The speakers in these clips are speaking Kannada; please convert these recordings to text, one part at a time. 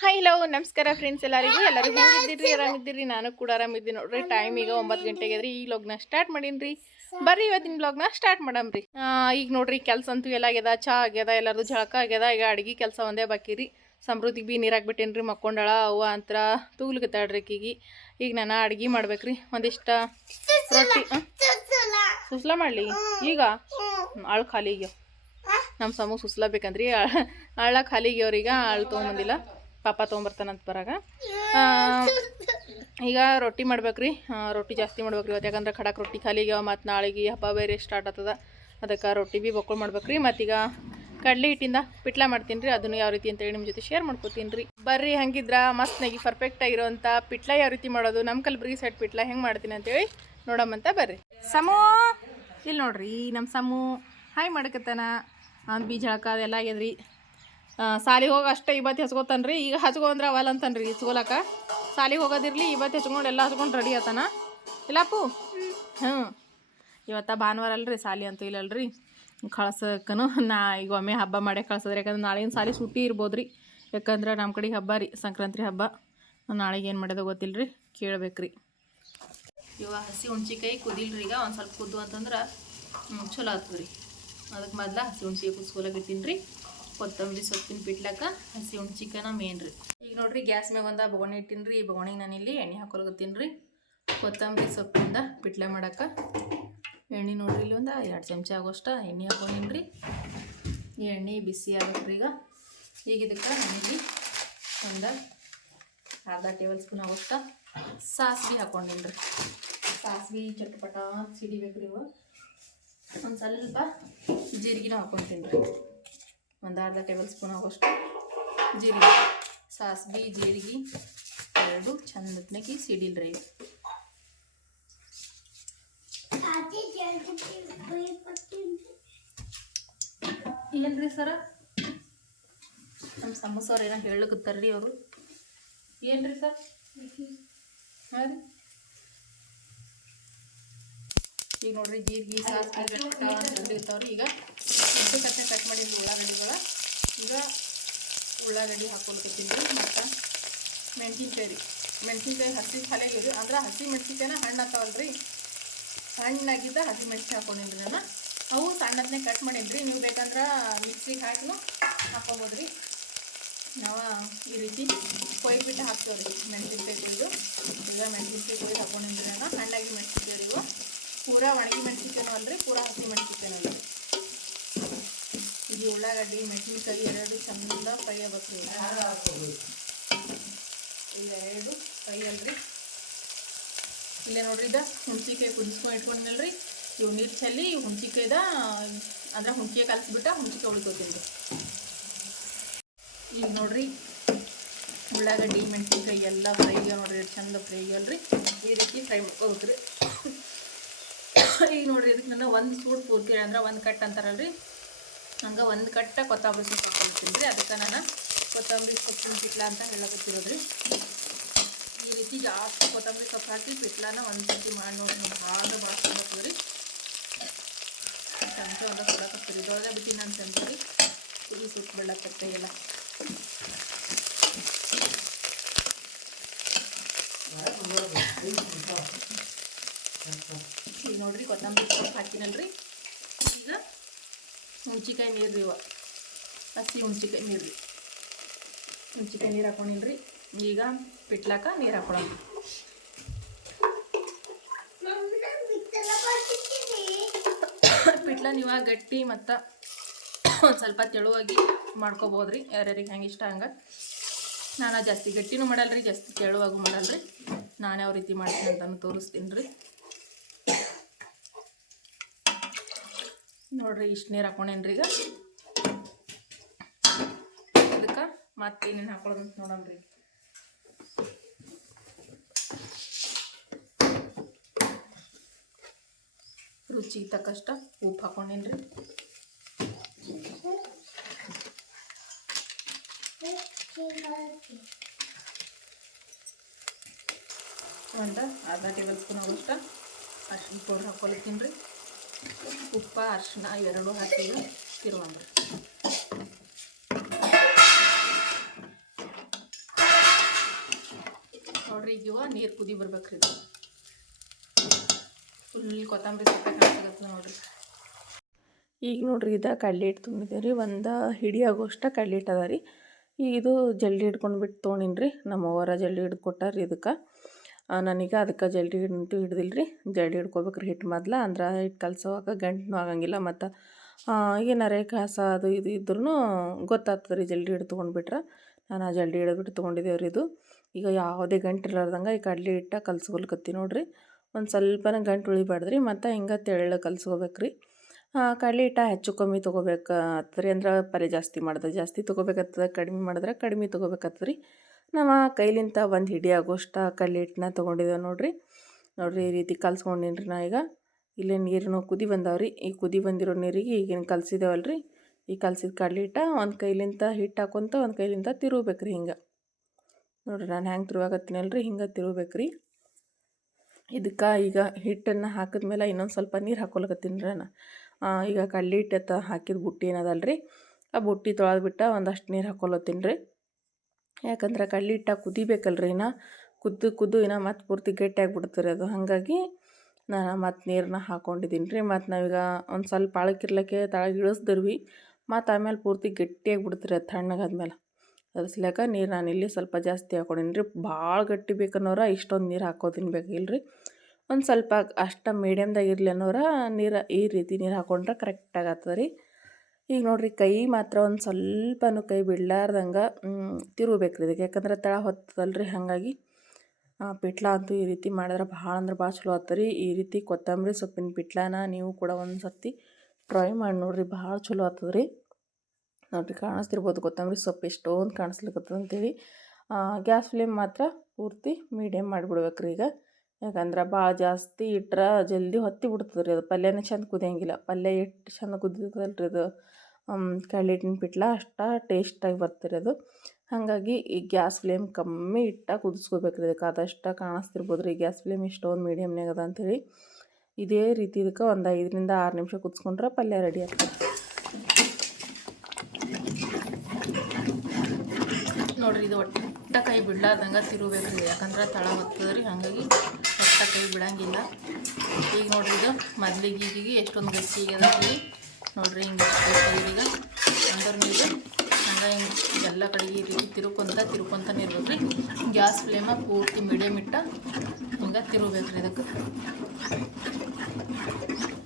ಹಾಯ್ ಹಲೋ ನಮಸ್ಕಾರ ಫ್ರೆಂಡ್ಸ್ ಎಲ್ಲರಿಗೂ. ಎಲ್ಲರೂ ಹೇಗಿದ್ದೀರಿ? ಆರಾಮಿದ್ದೀರಿ? ನಾನು ಕೂಡ ಆರಾಮಿದ್ದೀನಿ ನೋಡ್ರಿ. ಟೈಮ್ ಈಗ ಒಂಬತ್ತು ಗಂಟೆಗೆ ಅದ್ರಿ ಈ ಲಗ್ನ ಸ್ಟಾರ್ಟ್ ಮಾಡೀನಿ ಬರ್ರಿ ಇವತ್ತಿನ ಬ್ಲಾಗ್ನ ಸ್ಟಾರ್ಟ್ ಮಾಡಮ್ರಿ. ಈಗ ನೋಡ್ರಿ ಕೆಲಸ ಅಂತೂ ಎಲ್ಲ ಆಗ್ಯದ. ಚಾ ಆಗ್ಯದ ಎಲ್ಲರದು ಜಳಕ ಆಗ್ಯದ. ಈಗ ಅಡಿಗೆ ಕೆಲಸ ಒಂದೇ ಬಾಕಿ ರೀ. ಸಮೃದ್ಧಿಗೆ ಬಿ ನೀರು ರೀ ಮಕ್ಕೊಂಡಳ ಅವ್ವ ಅಂತರ ತೂಗ್ಲಿಕತ್ತಾಳ್ರಿ ಕೀಗಿ ಈಗ ನಾನು ಅಡ್ಗೆ ಮಾಡ್ಬೇಕ್ರಿ. ಒಂದಿಷ್ಟ ರೊಟ್ಟಿ? ಸುಸ್ಲಾ ಮಾಡಲಿ? ಈಗ? ಆಳು ಖಾಲಿ ಈಗ ನಮ್ಮ ಸಮೂಹ ಸುಸ್ಲಾ ಬೇಕಂದ್ರಿ. ಆಳ ಖಾಲಿಗೆ ಅವ್ರೀಗ ಆಳು ತೊಗೊಂಬಂದಿಲ್ಲ. ಪಾಪ ತೊಗೊಂಬರ್ತಾನಂತ ಬರಾಗ. ಈಗ ರೊಟ್ಟಿ ಮಾಡ್ಬೇಕ್ರಿ. ರೊಟ್ಟಿ ಜಾಸ್ತಿ ಮಾಡ್ಬೇಕ್ರಿ ಇವತ್ತು ಯಾಕಂದ್ರೆ ಖಡಕ್ ರೊಟ್ಟಿ ಖಾಲಿಗೆ ಮತ್ತು ನಾಳೆಗೆ ಹಬ್ಬ ಬೇರೆ ಸ್ಟಾರ್ಟ್ ಆಗ್ತದ. ಅದಕ್ಕೆ ರೊಟ್ಟಿ ಭೀ ಬೊಕ್ಕಳು ಮಾಡ್ಬೇಕ್ರಿ. ಮತ್ತೀಗ ಕಡ್ಲೆ ಹಿಟ್ಟಿಂದ ಪಿಟ್ಲ ಮಾಡ್ತೀನಿ ರೀ ಅದನ್ನು ಯಾವ ರೀತಿ ಅಂತೇಳಿ ನಿಮ್ಮ ಜೊತೆ ಶೇರ್ ಮಾಡ್ಕೋತೀನಿ ರೀ ಬರ್ರಿ ಹಂಗಿದ್ರ ಮಸ್ತ್ನಾಗಿ ಪರ್ಫೆಕ್ಟ್ ಆಗಿರೋಂಥ ಪಿಟ್ಲ ಯಾವ ರೀತಿ ಮಾಡೋದು ನಮ್ಮ ಕಲ್ಬುರ್ಗಿ ಸೈಡ್ ಪಿಟ್ಲ ಹೆಂಗೆ ಮಾಡ್ತೀನಿ ಅಂತೇಳಿ ನೋಡಮ್ಮಂತ ಬರ್ರಿ. ಸಮೂ ಇಲ್ಲಿ ನೋಡ್ರಿ ನಮ್ಮ ಸಮೂ. ಹಾಯ್ ಮಾಡಕತ್ತಾನ ಬೀಜ ಜಳಕ ಅದೆಲ್ಲ ಆಗ್ಯದ್ರಿ. ಸಾಲಿಗೆ ಹೋಗಿ ಅಷ್ಟೇ ಇವತ್ತು ಹಚ್ಕೋತಾನ್ರಿ. ಈಗ ಹಚ್ಕೊ ಅಂದ್ರೆ ಅವಲ್ಲ ಅಂತಾನ್ರಿ ಇಸ್ಕೊಲಕ ಸಾಲಿಗೆ ಹೋಗೋದಿರಲಿ ಇವತ್ತು ಹಚ್ಕೊಂಡು ಎಲ್ಲ ಹಚ್ಕೊಂಡು ರೆಡಿ ಆತಾನ. ಇಲ್ಲಪ್ಪು ಹ್ಞೂ. ಇವತ್ತ ಭಾನುವಾರ ಅಲ್ರಿ ಸಾಲಿ ಅಂತೂ ಇಲ್ಲಲ್ರಿ ಕಳ್ಸಕ್ಕನು ನಾ ಈಗ ಒಮ್ಮೆ ಹಬ್ಬ ಮಾಡೇ ಕಳ್ಸದ್ರಿ. ಯಾಕಂದ್ರೆ ನಾಳೆನ ಸಾಲಿ ಸುಟ್ಟಿ ರೀ ಯಾಕಂದ್ರೆ ನಮ್ಮ ಕಡೆ ಹಬ್ಬ ರೀ ಸಂಕ್ರಾಂತಿ ಹಬ್ಬ. ನಾಳೆಗೆ ಏನು ಮಾಡೋದು ಗೊತ್ತಿಲ್ಲ ರೀ ಕೇಳ್ಬೇಕ್ರಿ. ಇವಾಗ ಹಸಿ ಹುಣ್ಸಿಕಾಯಿ ಕುದಿಲ್ರಿ. ಈಗ ಒಂದು ಸ್ವಲ್ಪ ಕುದ್ದು ಅಂತಂದ್ರೆ ಚಲೋ ಆಗ್ತದೆ ರೀ ಅದಕ್ಕೆ ಮೊದ್ಲು ಹಸಿ ಹುಣ್ಸಿಕಾಯಿ ಕುದಿಸ್ಕೊಳಕ್ಕೆ ಇಡ್ತೀನಿ ರೀ ಕೊತ್ತಂಬರಿ ಸೊಪ್ಪಿನ ಪಿಟ್ಲಕ್ಕ ಹಸಿ ಚಿಕನ ಮೇನ್ ರೀ. ಈಗ ನೋಡ್ರಿ ಗ್ಯಾಸ್ ಮ್ಯಾಗ ಒಂದು ಬೊಗಣಿ ಇಟ್ಟಿನ್ರಿ, ಈ ಬೊಗಣಿಗೆ ನಾನು ಇಲ್ಲಿ ಎಣ್ಣೆ ಹಾಕೊಳಗತ್ತೀನಿ ರೀ ಕೊತ್ತಂಬರಿ ಸೊಪ್ಪಿಂದ ಪಿಟ್ಲೆ ಮಾಡಕ್ಕೆ. ಎಣ್ಣೆ ನೋಡ್ರಿ ಇಲ್ಲಿ ಒಂದು ಎರಡು ಚಮಚ ಆಗೋಷ್ಟ ಎಣ್ಣೆ ಹಾಕೊಂಡಿನ್ರಿ. ಈ ಎಣ್ಣೆ ಬಿಸಿ ಆಗತ್ತೆ ಈಗ. ಈಗ ಇದಕ್ಕೆ ನನಗೆ ಒಂದು ಅರ್ಧ ಟೇಬಲ್ ಸ್ಪೂನ್ ಆಗೋಷ್ಟ ಸಾಸ್ವಿ ಹಾಕೊಂಡಿನ್ರಿ. ಸಾಸ್ವಿ ಚಟ್ಪಟ ಸಿಡಿಬೇಕು ರೀ ಒಂದು ಸ್ವಲ್ಪ ಜೀರಿಗೆನೂ ಹಾಕೊತೀನಿ ರೀ ಒಂದು ಅರ್ಧ ಟೇಬಲ್ ಸ್ಪೂನ್ ಆಗೋಷ್ಟು ಜೀರಿಗೆ. ಸಾಸ್ವಿ ಜೀರಿಗೆ. ಎರಡು ಚಂದತ್ನಾಗಿ ಸಿಡಿಲ್ರಿ ಏನ್ರಿ ಸರ? ನಮ್ಮ ಸಮೋಸವ್ರು ಏನೋ ಹೇಳಕತ್ತಾರ್ರಿ ಅವರು. ಏನ್ರಿ ಸರ್? ಹಾಂ ರೀ. ಈಗ ನೋಡ್ರಿ ಜೀರಿಗೆ ಸಾಸಿವೆ ಈಗ. ಕಟ್ಟೆ ಕಟ್ ಮಾಡಿದ್ದು ಉಳ್ಳಾಗಡ್ಡಿಗಳ, ಈಗ ಉಳ್ಳಾಗಡ್ಡಿ ಹಾಕೊಳ್ಕತ್ತೀನಿ ರೀ ಮತ್ತು ಮೆಣಸಿನ್ಕಾಯಿ ರೀ. ಮೆಣಸಿನ್ಕಾಯಿ ಹಸಿ ಖಾಲಿಯಾಗಿದ್ರಿ ಅಂದ್ರೆ ಹಸಿ ಮೆಣಸಿನ್ಕಾಯಿನ ಹಣ್ಣು ಹಾಕ್ತಾವಲ್ರಿ ಸಣ್ಣಾಗಿದ್ದ ಹಸಿ ಮೆಣಸಿನ ಹಾಕೊಂಡಿನಿ ನಾನು. ಅವು ಸಣ್ಣದನ್ನೇ ಕಟ್ ಮಾಡಿದ್ರಿ ರೀ. ನೀವು ಬೇಕಂದ್ರೆ ಮಿಕ್ಸಿಗೆ ಹಾಕಿನೂ ಹಾಕೋಬೋದು ರೀ. ನಾವು ಈ ರೀತಿ ಕೊಯ್ಬಿಟ್ಟು ಹಾಕ್ತೇವೆ ರೀ ಮೆಣಸಿನ್ಕಾಯಿ ಕೊಯ್ದು. ಈಗ ಮೆಣಸಿನ್ಕಾಯಿ ಕೊಯ್ದು ಹಾಕೊಂಡಿದ್ರಿ ನಾನು. ಹಣ್ಣಾಗಿ ಮೆಣಸಿನ್ಕಾಯಿ ರೀ ಇವು. ಪೂರಾ ಒಣಗಿ ಮೆಣಸಿನ್ಕಾಯಿನೂ ರೀ ಪೂರಾ ಹಸಿ ಮೆಣಸಿನ್ಕಾಯಿನೂ ಅಲ್ರಿ. ಇದು ಉಳ್ಳಾಗಡ್ಡಿ, ಮೆಣಸಿನ್ಕಾಯಿ ಎರಡು ಚಂದ ಫ್ರೈ ಆಗ್ಬೇಕು. ಈಗ ಎರಡು ಫ್ರೈ ಅಲ್ರಿ. ಇಲ್ಲೇ ನೋಡ್ರಿ ಇದ ಹುಣ್ಸಿಕಾಯಿ ಕುದಿಸ್ಕೊಂಡು ಇಟ್ಕೊಂಡಿಲ್ರಿ. ಇವು ನೀರು ಚೆಲ್ಲಿ ಹುಣ್ಸಿಕಾಯ್ದ, ಅಂದ್ರೆ ಹುಣ್ಸಿಕಾಯಿ ಕಲಸ್ಬಿಟ್ಟ ಹುಣ್ಸಿಕಾಯಿ ಉಳ್ಕೋತೀನಿ ಈಗ ನೋಡ್ರಿ, ಉಳ್ಳಾಗಡ್ಡಿ, ಮೆಣಸಿನ್ಕಾಯಿ ಎಲ್ಲ ಫ್ರೈ ನೋಡ್ರಿ ಎಷ್ಟು ಚಂದ ಫ್ರೈ ಅಲ್ರಿ ಈ ರೀತಿ ಫ್ರೈ ಮಾಡ್ಕೋಬೇಕ್ರಿ. ಈಗ ನೋಡ್ರಿ ಇದಕ್ಕೆ ನಾನು ಒಂದು ಸೂಟ್ ಪೂರ್ತಿ ಅಂದ್ರೆ ಒಂದು ಕಟ್ ಅಂತಾರಲ್ರಿ. ಹಂಗೆ ಒಂದು ಕಟ್ಟ ಕೊತ್ತಂಬರಿ ಸೊಪ್ಪು ಹಾಕೊಳ್ತೀನಿ ರೀ. ಅದಕ್ಕೆ ನಾನು ಕೊತ್ತಂಬರಿ ಸೊಪ್ಪಿನ ಪಿಟ್ಲ ಅಂತ ಹೇಳಕತ್ತಿರೋದ್ರಿ ಈ ರೀತಿ ಜಾಸ್ತಿ ಕೊತ್ತಂಬರಿ ಸೊಪ್ಪು ಹಾಕಿ ಪಿಟ್ಲಾನ ಒಂದು ಸರ್ತಿ ಮಾಡಿ ನೋಡಿ ಭಾಳ ಭಾಳ ತಿನ್ನತ್ತದ ರೀ. ಚಮಚ ಎಲ್ಲ ಕೊಡಕತ್ತೀರಿ. ಇದೊಳಗೆ ಬಿಟ್ಟು ನಾನು ಚಮಚ ರೀ ಸೊಪ್ಪು ಸುಟ್ಟು ಬೆಳಕತ್ತೆ ಎಲ್ಲ ನೋಡ್ರಿ ಕೊತ್ತಂಬರಿ ಸೊಪ್ಪು ಹಾಕಿನಲ್ರಿ. ಈಗ ಹುಣ್ಚಿಕಾಯಿ ನೀರು ರೀ ಇವ ಹಸಿ ಹುಣ್ಚಿಕಾಯಿ ನೀರು ರೀ ಹುಣ್ಚಿಕಾಯಿ ನೀರು ಹಾಕೊಂಡಿನ್ರಿ ಈಗ ಪಿಟ್ಲಾಕ ನೀರು ಹಾಕೊಳ್ಳೋಣ ಪಿಟ್ಲ ನೀವು ಗಟ್ಟಿ ಮತ್ತು ಒಂದು ಸ್ವಲ್ಪ ತೆಳುವಾಗಿ ಮಾಡ್ಕೋಬೋದು ರೀ ಯಾರ್ಯಾರಿಗೆ ಹೆಂಗೆ ಇಷ್ಟ ಹಂಗೆ ನಾನು ಜಾಸ್ತಿ ಗಟ್ಟಿನೂ ಮಾಡಲ್ರಿ ಜಾಸ್ತಿ ತೆಳುವಾಗೂ ಮಾಡಲ್ರಿ ನಾನು ಯಾವ ರೀತಿ ಮಾಡ್ತೀನಿ ಅಂತಲೂ ತೋರಿಸ್ತೀನಿ ರೀ ನೋಡ್ರಿ, ಇಷ್ಟು ನೀರು ಹಾಕೊಂಡೇನ್ರಿ ಈಗ? ಅದಕ್ಕೆ ಮತ್ತೆ ಏನೇನು ಹಾಕೊಳ್ಳೋದು ಅಂತ ನೋಡಮ್ರಿ. ರುಚಿ ತಕ್ಕಷ್ಟ ಉಪ್ಪು ಹಾಕೊಂಡೇನ್ರಿ. ಒಂದು ಅರ್ಧ ಟೇಬಲ್ ಸ್ಪೂನ್ ಆಗೋಷ್ಟ ಅರ್ಶಿನ ಪೌಡ್ರ್ ಹಾಕೊಳ್ತೀನಿ ರೀ. ಉಪ್ಪ ಅರ್ಶಿನ ಎರಡು ಹಾಕಿ ತಿರುವಂದ್ರಿ ನೋಡ್ರಿ ಈಗ ನೀರು ಕುದಿ ಬರ್ಬೇಕ್ರಿ ಇದು. ಫುಲ್ ಕೊತ್ತಂಬರಿ ಸೊಪ್ಪೆ ಕಾಣಿಸ್ಬೇಕು ನೋಡ್ರಿ. ಈಗ ನೋಡ್ರಿ, ಇದ ಕಡ್ಲೆ ಹಿಟ್ಟು ತುಂಬಿದೆ ರೀ ಒಂದು ಹಿಡಿ ಆಗೋಷ್ಟ ಕಡ್ಲೆ ಹಿಟ್ಟು ಅದ ರೀ. ಈಗ ಇದು ಜಲ್ದಿ ಹಿಡ್ಕೊಂಡು ಬಿಟ್ಟು ತೊಗೊಂಡಿನಿ ನಮ್ಮ ಅವರ ಜಲ್ದಿ ಹಿಡ್ದು ಇದಕ್ಕೆ. ನನಗೆ ಅದಕ್ಕೆ ಜಲ್ದಿ ಹಿಡಿದು ಹಿಡ್ದಿಲ್ಲ ರೀ ಜಲ್ದಿ ಹಿಡ್ಕೊಬೇಕ್ರಿ ಹಿಟ್ಟು ಮೊದ್ಲು. ಅಂದ್ರೆ ಹಿಟ್ಟು ಕಲ್ಸೋವಾಗ ಗಂಟು ಆಗಂಗಿಲ್ಲ, ಮತ್ತು ಏನಾರೇ ಕಸ ಅದು ಇದು ಇದ್ರೂ ಗೊತ್ತಾಗ್ತದೆ ರೀ ಜಲ್ದಿ ಹಿಡ್ದು ತೊಗೊಂಡ್ಬಿಟ್ರೆ. ನಾನು ಆ ಜಲ್ದಿ ಹಿಡಿದ್ಬಿಟ್ಟು ತೊಗೊಂಡಿದ್ದೇವೆ ರೀ ಇದು. ಈಗ ಯಾವುದೇ ಗಂಟು ಇರಲಾರ್ದಂಗೆ ಈ ಕಡ್ಲೆ ಹಿಟ್ಟ ಕಲ್ಸ್ಕೊಲ್ಕತ್ತಿ ನೋಡಿರಿ. ಒಂದು ಸ್ವಲ್ಪನ ಗಂಟು ಉಳಿಬಾರ್ದ್ರಿ, ಮತ್ತು ಹಿಂಗೆ ತೆಳ್ಳ ಕಲ್ಸ್ಕೋಬೇಕು ರೀ ಕಡ್ಲೆ ಹಿಟ್ಟ ಹೆಚ್ಚು ಕಮ್ಮಿ ತೊಗೋಬೇಕು ರೀ ಅಂದ್ರೆ ಪರಿ ಜಾಸ್ತಿ ಮಾಡಿದ್ರೆ ಜಾಸ್ತಿ ತೊಗೋಬೇಕಾಗ್ತದೆ ಕಡಿಮೆ ಮಾಡಿದ್ರೆ ಕಡಿಮೆ ತೊಗೋಬೇಕಾಗ್ತದೆ ರೀ ನಮ್ಮ ಕೈಲಿಂತ ಒಂದು ಹಿಡಿ ಆಗೋಷ್ಟ ತೊಗೊಂಡಿದ್ದೆ ನೋಡ್ರಿ. ನೋಡ್ರಿ ಈ ರೀತಿ ಕಲ್ಸ್ಕೊಂಡಿನ್ರಿ ನಾ ಈಗ. ಇಲ್ಲೇ ನೀರನ್ನು ಕುದಿ ಬಂದಾವ್ರಿ. ಈ ಕುದಿ ಬಂದಿರೋ ನೀರಿಗೆ ಈಗೇನು ರೀ ಈ ಕಲ್ಸಿದ ಕಡ್ಲಿಟ್ಟ ಒಂದು ಕೈಲಿಂತ ಹಿಟ್ಟು ಹಾಕೊಂತ ಒಂದು ಕೈಲಿಂತ ತಿರುಗ್ಬೇಕು ರೀ ಹಿಂಗೆ. ನೋಡಿರಿ ನಾನು ಹೆಂಗೆ ರೀ ಹಿಂಗೆ ತಿರುಗಬೇಕ್ರಿ. ಇದಕ್ಕೆ ಈಗ ಹಿಟ್ಟನ್ನು ಹಾಕಿದ್ಮೇಲೆ ಇನ್ನೊಂದು ಸ್ವಲ್ಪ ನೀರು ಹಾಕೊಳಕತ್ತೀನಿ ನಾನು ಈಗ ಕಡ್ಲೆ ಹಿಟ್ಟು ಹಾಕಿದ ಬುಟ್ಟಿ ಏನದಲ್ಲ ರೀ ಆ ಬುಟ್ಟಿ ತೊಳೆದ್ಬಿಟ್ಟು ಒಂದಷ್ಟು ನೀರು ಹಾಕೊಳತ್ತೀನಿ ರೀ. ಯಾಕಂದ್ರೆ ಕಡ್ಲೆ ಹಿಟ್ಟಾಗಿ ಕುದಿಬೇಕಲ್ರಿ ಇನ್ನು. ಕುದ್ದು ಕುದ್ದು ಇನ್ನು ಮತ್ತೆ ಪೂರ್ತಿ ಗಟ್ಟಿಯಾಗಿಬಿಡ್ತಾರೆ ಅದು. ಹಾಗಾಗಿ ನಾನು ಮತ್ತು ನೀರನ್ನ ಹಾಕ್ಕೊಂಡಿದ್ದೀನಿ ರೀ ಮತ್ತು ನಾವೀಗ ಒಂದು ಸ್ವಲ್ಪ ಆಳಕ್ಕಿರ್ಲಿಕ್ಕೆ ತಳಗೆ ಇಳಿಸ್ದಿರ್ವಿ ಮತ್ತು ಆಮೇಲೆ ಪೂರ್ತಿ ಗಟ್ಟಿಯಾಗಿ ಬಿಡ್ತೀರಿ ಅದು ತಣ್ಣಗಾದ್ಮೇಲೆ ಅದ್ರ ನೀರು ನಾನು ಇಲ್ಲಿ ಸ್ವಲ್ಪ ಜಾಸ್ತಿ ಹಾಕ್ಕೊಂಡಿನಿ ರೀ ಭಾಳ ಗಟ್ಟಿ ಬೇಕನ್ನೋರ ಇಷ್ಟೊಂದು ನೀರು ಹಾಕೋತೀನಿ ಬೇಕಿಲ್ಲ ರೀ ಒಂದು ಸ್ವಲ್ಪ ಅಷ್ಟು ಮೀಡಿಯಮ್ದಾಗ ಇರಲಿ ಅನ್ನೋರ ನೀರು ಈ ರೀತಿ ನೀರು ಹಾಕೊಂಡ್ರೆ ಕರೆಕ್ಟಾಗಿ ಆಗ್ತದೆ ರೀ ಈಗ ನೋಡ್ರಿ ಕೈ ಮಾತ್ರ ಒಂದು ಸ್ವಲ್ಪನೂ ಕೈ ಬಿಡಲಾರ್ದಂಗೆ ತಿರುಗಬೇಕು ರೀ ಇದಕ್ಕೆ. ಯಾಕಂದ್ರೆ ತಳ ಹೊತ್ತದಲ್ಲ ರೀ ಹಾಗಾಗಿ ಪಿಟ್ಲ ಅಂತೂ ಈ ರೀತಿ ಮಾಡಿದ್ರೆ ಭಾಳ ಅಂದ್ರೆ ಭಾಳ ಚಲೋ ಆಗ್ತದೆ ರೀ ಈ ರೀತಿ ಕೊತ್ತಂಬರಿ ಸೊಪ್ಪಿನ ಪಿಟ್ಲಾನ ನೀವು ಕೂಡ ಒಂದು ಸರ್ತಿ ಟ್ರೈ ಮಾಡಿ ನೋಡ್ರಿ ಭಾಳ ಚಲೋ ಆಗ್ತದೆ ರೀ ನೋಡಿರಿ ಕಾಣಿಸ್ತಿರ್ಬೋದು ಕೊತ್ತಂಬರಿ ಸೊಪ್ಪು ಎಷ್ಟೊಂದು ಕಾಣಿಸ್ಲಿಕ್ಕೆ ಅಂತೇಳಿ. ಗ್ಯಾಸ್ ಫ್ಲೇಮ್ ಮಾತ್ರ ಪೂರ್ತಿ ಮೀಡಿಯಮ್ ಮಾಡಿಬಿಡ್ಬೇಕು ರೀ ಈಗ. ಯಾಕಂದ್ರೆ ಭಾಳ ಜಾಸ್ತಿ ಇಟ್ರೆ ಜಲ್ದಿ ಹೊತ್ತಿ ಬಿಡ್ತದ್ರಿ ಅದು. ಪಲ್ಯನೇ ಚಂದ ಕುದಿಯಂಗಿಲ್ಲ. ಪಲ್ಯ ಎಷ್ಟು ಚೆಂದ ಕುದಿತದಲ್ಲ ರೀ ಅದು. ಕಡ್ಲೆ ಹಿಟ್ಟಿನ ಪಿಟ್ಲ ಅಷ್ಟು ಟೇಸ್ಟಾಗಿ ಬರ್ತಿರೋದು. ಹಾಗಾಗಿ ಈ ಗ್ಯಾಸ್ ಫ್ಲೇಮ್ ಕಮ್ಮಿ ಇಟ್ಟ ಕುದಿಸ್ಕೋಬೇಕ್ರಿ, ಇದಕ್ಕೆ ಅದಷ್ಟು ಕಾಣಿಸ್ತಿರ್ಬೋದು ರೀ ಗ್ಯಾಸ್ ಫ್ಲೇಮ್ ಇಷ್ಟೊಂದು ಮೀಡಿಯಮ್ನಾಗ ಅದ ಅಂಥೇಳಿ ಇದೇ ರೀತಿ ಇದಕ್ಕೆ ಒಂದು ಐದರಿಂದ ಆರು ನಿಮಿಷ ಕುದಿಸ್ಕೊಂಡ್ರೆ ಪಲ್ಯ ರೆಡಿ ಆಗ್ತದೆ. ನೋಡ್ರಿ, ಇದು ಒಟ್ಟ ಕೈ ಬಿಡ್ಲಾರ್ದಂಗೆ ತಿರುಬೇಕ್ರಿ ಯಾಕಂದ್ರೆ ತಳ ಹೊತ್ತದ ರೀ ಹಾಗಾಗಿ ಒಟ್ಟ ಕೈ ಬಿಡಂಗಿಲ್ಲ. ಈಗ ನೋಡ್ರಿ, ಇದು ಮೊದ್ಲಿಗೆ ಈಗಿಗೆ ಎಷ್ಟೊಂದು ಗಟ್ಟಿ ಆಗ್ಯದ ನೋಡ್ರಿ ಹಿಂಗೆ ಈಗ ಅಂದ್ರೆ ನೀವು ಹಂಗೆ ಹಿಂಗೆ ಎಲ್ಲ ಕಡೆಗೆ ಈ ರೀತಿ ತಿರುಕೊಂತ ತಿರುಕೊಂತಾನೆ ಇರ್ಬೇಕು ರೀ ಗ್ಯಾಸ್ ಫ್ಲೇಮ ಪೂರ್ತಿ ಮೀಡಿಯಂ ಇಟ್ಟ ಹಿಂಗೆ ತಿರುಗಬೇಕು ರೀ ಇದಕ್ಕೆ.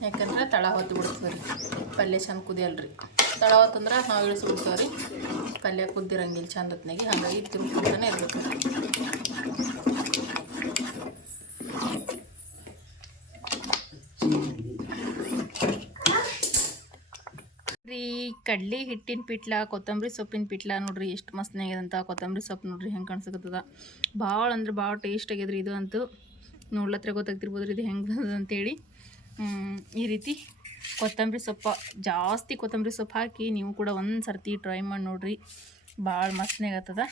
ಯಾಕಂದ್ರೆ ತಳ ಹೊತ್ತು ಬಿಡ್ತದೆ ರೀ ಪಲ್ಯ ಚಂದ ಕುದಿಯಲ್ರಿ. ತಳ ಹೊತ್ತಂದ್ರೆ ನಾವು ಇಳಿಸ್ಬಿಡ್ತೇವೆ ರೀ ಪಲ್ಯ ಕುದ್ದಿರಂಗಿಲ್ಲ ಚಂದ ಹೊತ್ನಾಗೆ ಹಾಗಾಗಿ ತಿರುಗ್ಕೊಂತಾನೆ ಇರ್ಬೇಕು ರೀ ಕಡ್ಲಿ ಹಿಟ್ಟಿನ ಪಿಟ್ಲ, ಕೊತ್ತಂಬರಿ ಸೊಪ್ಪಿನ ಪಿಟ್ಲ ನೋಡ್ರಿ, ಎಷ್ಟು ಮಸ್ತ್ ಆಗ್ಯದಂತ ಕೊತ್ತಂಬರಿ ಸೊಪ್ಪು ನೋಡ್ರಿ, ಹೆಂಗೆ ಕಾಣಿಸಕತ್ತದ. ಭಾಳ ಅಂದ್ರೆ ಭಾಳ ಟೇಸ್ಟ್ ಆಗ್ಯದ್ರಿ ಇದು ಅಂತೂ. ನೋಡ್ಲತ್ರ ಗೊತ್ತಾಗ್ತಿರ್ಬೋದ್ರಿ ಇದು ಹೆಂಗೆ ಅಂತೇಳಿ. ಈ ರೀತಿ ಕೊತ್ತಂಬರಿ ಸೊಪ್ಪ, ಜಾಸ್ತಿ ಕೊತ್ತಂಬರಿ ಸೊಪ್ಪು ಹಾಕಿ ನೀವು ಕೂಡ ಒಂದು ಸರ್ತಿ ಟ್ರೈ ಮಾಡಿ ನೋಡ್ರಿ, ಭಾಳ ಮಸ್ತ್ನಾಗತ್ತದ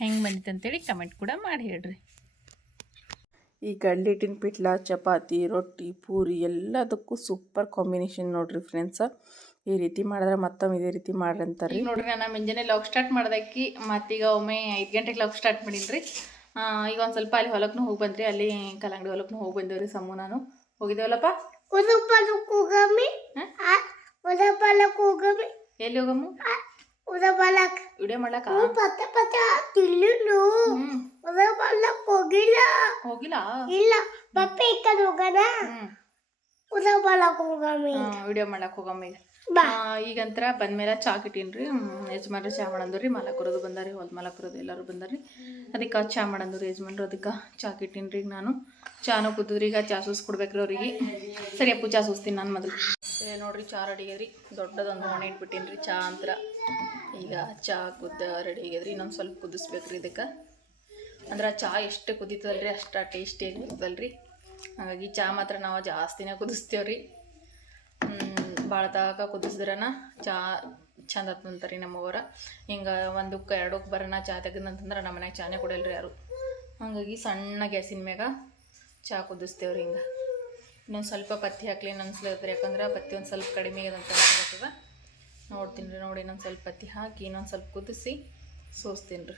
ಹೆಂಗೆ ಬಂದಿತ್ತು ಅಂತೇಳಿ ಕಮೆಂಟ್ ಕೂಡ ಮಾಡಿ ಹೇಳ್ರಿ. ಈ ಕಡ್ಲಿ ಹಿಟ್ಟಿನ ಪಿಟ್ಲ, ಚಪಾತಿ, ರೊಟ್ಟಿ, ಪೂರಿ ಎಲ್ಲದಕ್ಕೂ ಸೂಪರ್ ಕಾಂಬಿನೇಷನ್ ನೋಡ್ರಿ ಫ್ರೆಂಡ್ಸ ಈ ರೀತಿ ಮಾಡಿದ್ರೆ ಮತ್ತೊಮ್ಮೆ ಇದೇ ರೀತಿ ಮಾಡ್ರಿ ಅಂತಾರೆ ನೋಡ್ರಿ ನಾನು ಮುಂಜಾನೆ ಲಾಗ್ ಸ್ಟಾರ್ಟ್ ಮಾಡ್ದಾಕಿ ಮತ್ತೀಗ ಒಮ್ಮೆ ಐದು ಗಂಟೆಗೆ ಲಾಗ್ ಸ್ಟಾರ್ಟ್ ಮಾಡಿದ್ರಿ ಈಗ ಒಂದು ಸ್ವಲ್ಪ ಅಲ್ಲಿ ಹೊಲಕ್ಕೂ ಹೋಗಿ ಬಂದ್ರಿ ಅಲ್ಲಿ ಕಲ್ಲಂಗಡಿ ಹೊಲಕ್ಕೂ ಹೋಗಿ ಬಂದೇವ್ರಿ ಸಮ್ಮು ನಾನು. ಹೋಗಿದ್ದೇವಲ್ಲಪ್ಪ? ಎಲ್ಲಿ ಹೋಗಮ್ಮು ವಿಡಿಯೋ ಮಾಡ್ಲಕ್ಕ? ಹೋಗಿಲ್ಲ ಹೋಗಿಲ್ಲ? ಇಲ್ಲ ಪಪ್ಪ ಕಡೆ ಹೋಗೋಣ ಹ್ಮ್. ಉದಾ ವಿಡಿಯೋ ಮಾಡಕ್ಕೆ ಹೋಗಮ್ಮ ಈಗ. ಈಗಂತ್ರ ಬಂದ್ಮೇಲೆ ಚಾ ರೀ ಯಜಮಾನ್ರು ಚಾ ಮಾಡಂದ್ರಿ. ಮಲಕುರದು ಬಂದಾರಿ, ಹೊಲ್ ಮಲಕುರದು ಎಲ್ಲರೂ ಬಂದಾರಿ. ಅದಕ್ಕೆ ಚಾ ರೀ ಯಜಮಾನ್ರು, ಅದಕ್ಕೆ ಚಾ ಇಟ್ಟೀನಿ ಈಗ ನಾನು. ಚಾನು ಕುದ್ರಿ ಈಗ ಚಾ ಸೂಸ್ ಕೊಡ್ಬೇಕ್ರಿ ಅವ್ರಿಗೆ. ಸರಿ ಅಪ್ಪು, ಚಾ ಸೂಸ್ತೀನಿ ನಾನು ಮೊದಲು. ನೋಡ್ರಿ ಚಾ ರೆಡಿ ಆಗ್ಯದ್ರಿ. ದೊಡ್ಡದೊಂದು ಮನೆ ಇಟ್ಬಿಟ್ಟೀನಿ ಚಾ ಅಂತರ. ಈಗ ಚಾ ಕುದ್ದ ರೆಡಿ ಆಗ್ಯದ್ರಿ. ಇನ್ನೊಂದು ಸ್ವಲ್ಪ ಕುದಿಸ್ಬೇಕ್ರಿ ಇದಕ್ಕೆ. ಅಂದ್ರೆ ಚಾ ಎಷ್ಟು ಕುದೀತದಲ್ರಿ, ಅಷ್ಟು ಟೇಸ್ಟಿಯಾಗಿ ಇರ್ತದಲ್ರಿ. ಹಾಗಾಗಿ ಚಾ ಮಾತ್ರ ನಾವು ಜಾಸ್ತಿನೇ ಕುದಿಸ್ತೇವ್ರಿ. ಭಾಳ ತಾಕ ಕುದಿಸಿದ್ರನ ಚಾ ಚಂದ ಆತಂತಾರೆ ನಮ್ಮವರ. ಹಿಂಗೆ ಒಂದಕ್ಕೆ ಎರಡಕ್ಕೆ ಬರೋಣ ಚಾ ತೆಗೆದಂತಂದ್ರೆ ನಮ್ಮ ಮನ್ಯಾಗ ಚಾನೇ ಕೊಡಲ್ರಿ ಯಾರು. ಹಾಗಾಗಿ ಸಣ್ಣ ಗ್ಯಾಸಿನ ಮ್ಯಾಗ ಚಾ ಕುದಿಸ್ತೇವ್ರಿ ಹಿಂಗೆ. ಇನ್ನೊಂದು ಸ್ವಲ್ಪ ಪತ್ತಿ ಹಾಕ್ಲಿ ಅನ್ಸ್ಲತ್ರಿ ಯಾಕಂದ್ರೆ ಪತ್ತಿ ಒಂದು ಸ್ವಲ್ಪ ಕಡಿಮೆ ಅಂತ ಅನ್ಸ್ಲತ್ತದ ನೋಡ್ತೀನಿ ರೀ, ನೋಡಿ ಇನ್ನೊಂದು ಸ್ವಲ್ಪ ಪತ್ತಿ ಹಾಕಿ ಇನ್ನೊಂದು ಸ್ವಲ್ಪ ಕುದಿಸಿ ಸೋಸ್ತೀನಿ ರೀ.